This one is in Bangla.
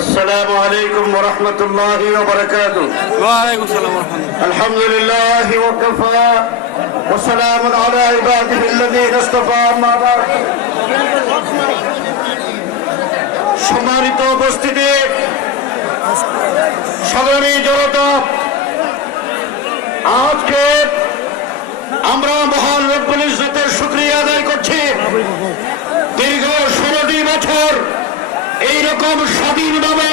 السلام عليكم ورحمة الله وبركاته ওয়া আলাইকুম সালাম ওয়া রাহমাতুল্লাহ الحمد لله وكفى وسلام على عباده الذين اصطفى أما بعد সম্মানিত উপস্থিতি সংগ্রামী জনতা আজকে আমরা মহান রব্বুল ইজ্জতের শুক্রিয়া আদায় করছি দীর্ঘ ষোলোটি বছর এরকম স্বাধীনভাবে